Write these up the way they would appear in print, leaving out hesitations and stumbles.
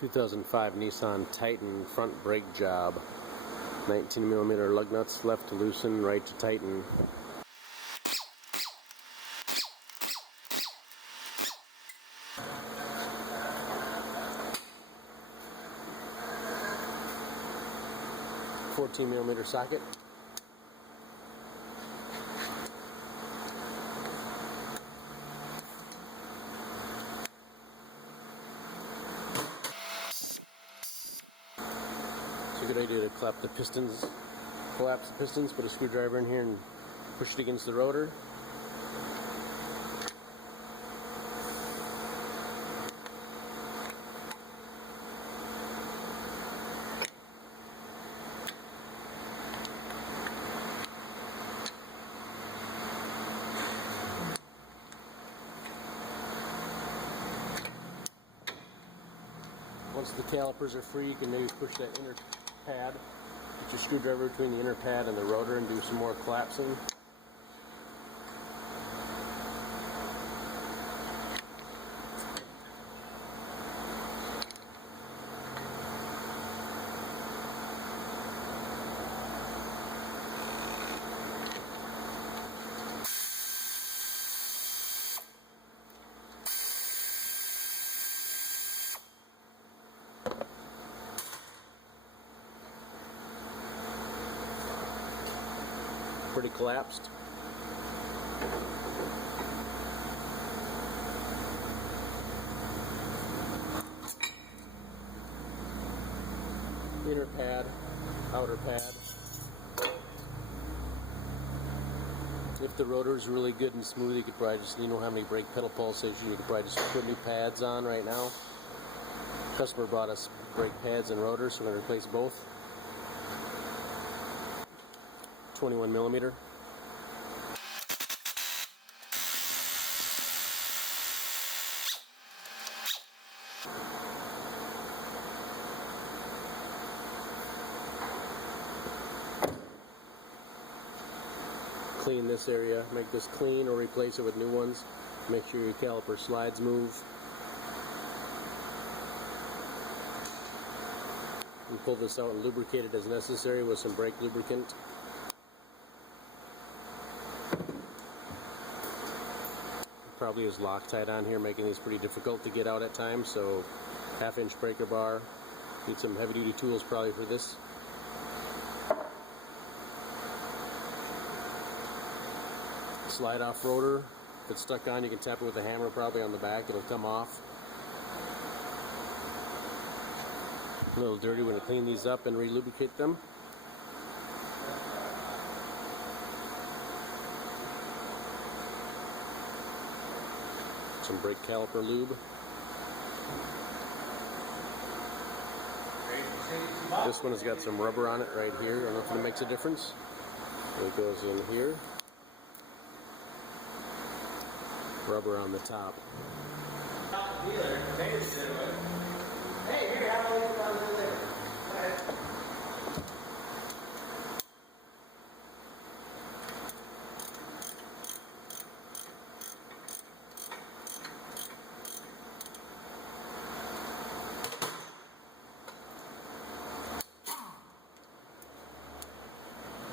2005 Nissan Titan front brake job. 19mm lug nuts, left to loosen, right to tighten. $14mm socket. It's a good idea to collapse the pistons, put a screwdriver in here and push it against the rotor. Once the calipers are free, you can maybe push that inner pad, get your screwdriver between the inner pad and the rotor and do some more collapsing. Pretty collapsed. Inner pad, outer pad. If the rotor is really good and smooth, you could probably just, you know how many brake pedal pulsations, you could probably just put new pads on right now. Customer brought us brake pads and rotors, so we're going to replace both. 21mm. Clean this area, make this clean or replace it with new ones. Make sure your caliper slides move. And pull this out and lubricate it as necessary with some brake lubricant. Probably is Loctite on here, making these pretty difficult to get out at times, so 1/2-inch breaker bar. Need some heavy duty tools probably for this. Slide off rotor. If it's stuck on, you can tap it with a hammer probably on the back, it'll come off. A little dirty, we're going to clean these up and re-lubricate them. Some brake caliper lube. This one has got some rubber on it right here. I don't know if it makes a difference. It goes in here. Rubber on the top. Hey, here, have a look at there.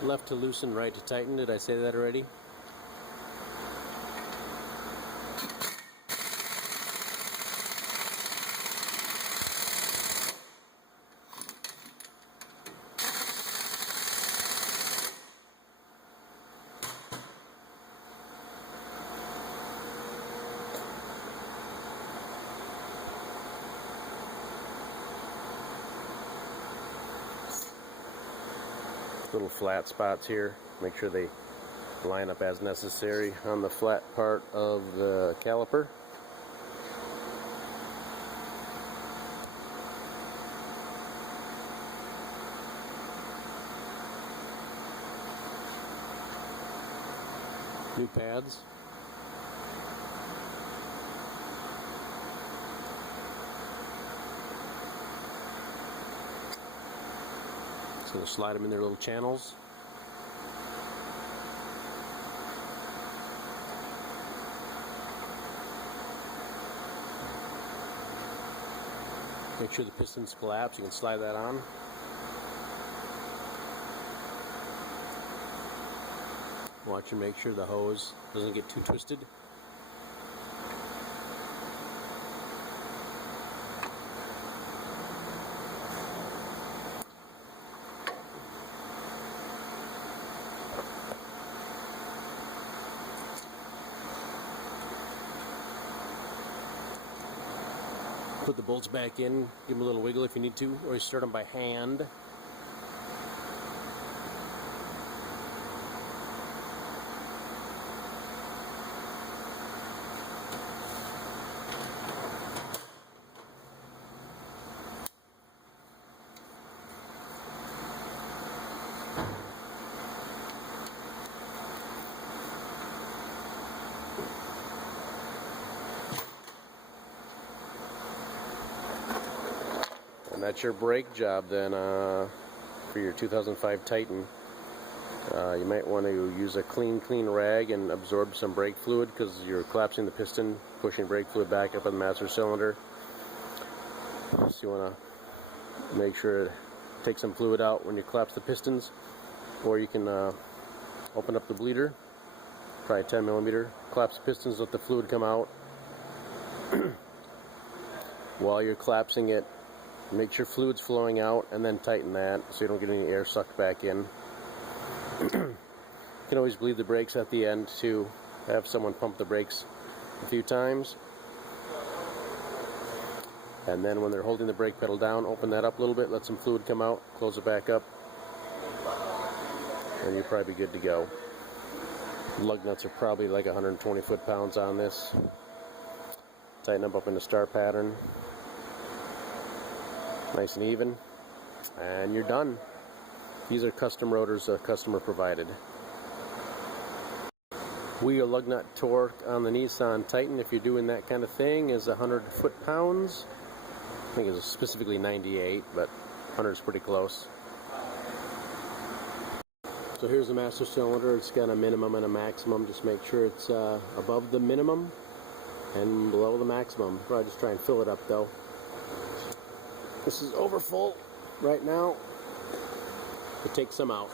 Left to loosen, right to tighten. Did I say that already? Little flat spots here, make sure they line up as necessary on the flat part of the caliper. New pads. Going to slide them in their little channels. Make sure the pistons collapse. You can slide that on. Watch and make sure the hose doesn't get too twisted. Put the bolts back in, give them a little wiggle if you need to, or you start them by hand. And that's your brake job then for your 2005 Titan. You might want to use a clean rag and absorb some brake fluid because you're collapsing the piston, pushing brake fluid back up in the master cylinder. So you want to make sure to take some fluid out when you collapse the pistons, or you can open up the bleeder, probably 10 millimeter, collapse the pistons, let the fluid come out. While you're collapsing it, make sure fluid's flowing out, and then tighten that so you don't get any air sucked back in. You can always bleed the brakes at the end to have someone pump the brakes a few times. And then when they're holding the brake pedal down, open that up a little bit, let some fluid come out, close it back up, and you'll probably be good to go. Lug nuts are probably like 120 foot-pounds on this. Tighten them up in the star pattern. Nice and even, and you're done. These are custom rotors, customer provided. Wheel lug nut torque on the Nissan Titan, if you're doing that kind of thing, is 100 foot-pounds. I think it's specifically 98, but 100 is pretty close. So here's the master cylinder. It's got a minimum and a maximum. Just make sure it's above the minimum and below the maximum. Probably just try and fill it up though. This is over full right now. We'll take some out.